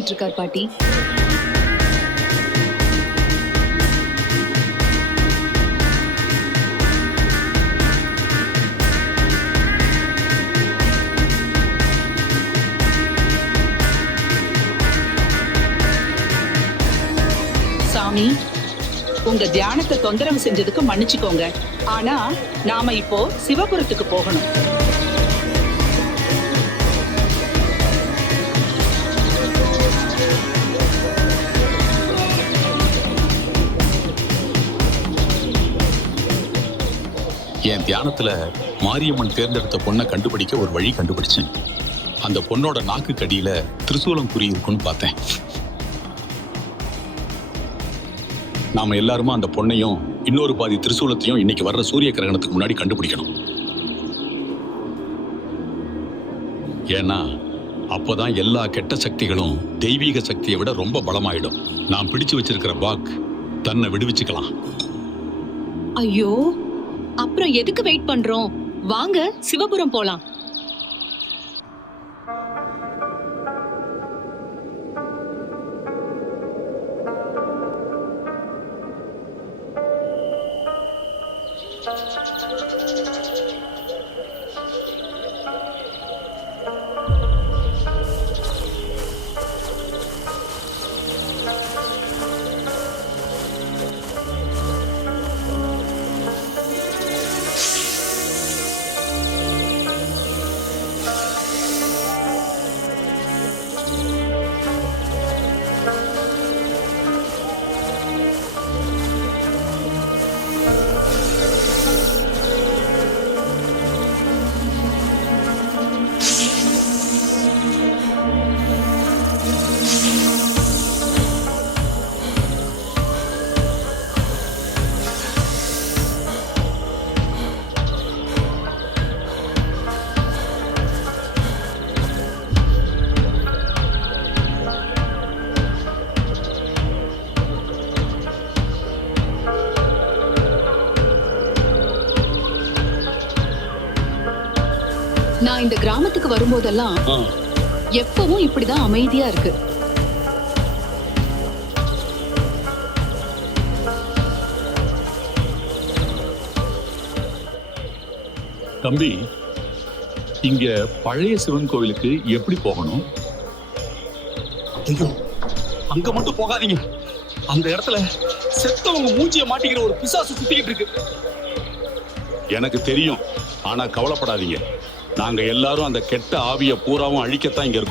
இருக்கார் பாட்டி. சாமி, உங்க தியானத்தை தொந்தரவு செஞ்சதுக்கு மன்னிச்சுக்கோங்க. ஆனா நாம இப்போ சிவபுரத்துக்கு போகணும். என் தியானத்துல மாரியம்மன் தேர்ந்தெடுத்த பொண்ணை கண்டுபிடிக்க ஒரு வழி கண்டுபிடிச்சேன். அந்த பொண்ணோட நாக்கு கடியில திரிசூலம் குறி இருக்குன்னு பார்த்தேன். நாம எல்லாருமா அந்த பொண்ணையும் இன்னொரு பாதி திரிசூலத்தையும் இன்னைக்கு வர்ற சூரிய கிரகணத்துக்கு முன்னாடி கண்டுபிடிக்கணும். ஏன்னா அப்போதான் எல்லா கெட்ட சக்திகளும் தெய்வீக சக்தியை விட ரொம்ப பலமாயிடும். நான் பிடிச்சு வச்சிருக்கிற பாக் தன்னை விடுவிச்சுக்கலாம். ஐயோ, அப்புறம் எதுக்கு வெயிட் பண்றோம்? வாங்க சிவபுரம் போலாம். நான் இந்த கிராமத்துக்கு வரும்போதெல்லாம் எப்பவும் இப்படிதான் அமைதியா இருக்கு. தம்பி, இங்க பழைய சிவன் கோவிலுக்கு எப்படி போகணும்? ஐயோ, அங்க மட்டும் போகாதீங்க. அந்த இடத்துல செத்தவங்க மூஞ்சிய மாட்டிக்கிற ஒரு பிசாசு சுத்திக்கிட்டு இருக்கு. எனக்கு தெரியும், ஆனா கவலைப்படாதீங்க. நாங்க எல்லாரும் அந்த கெட்ட ஆவிய பூராவும் அழிக்கத்தான் இங்க இருக்கோம்.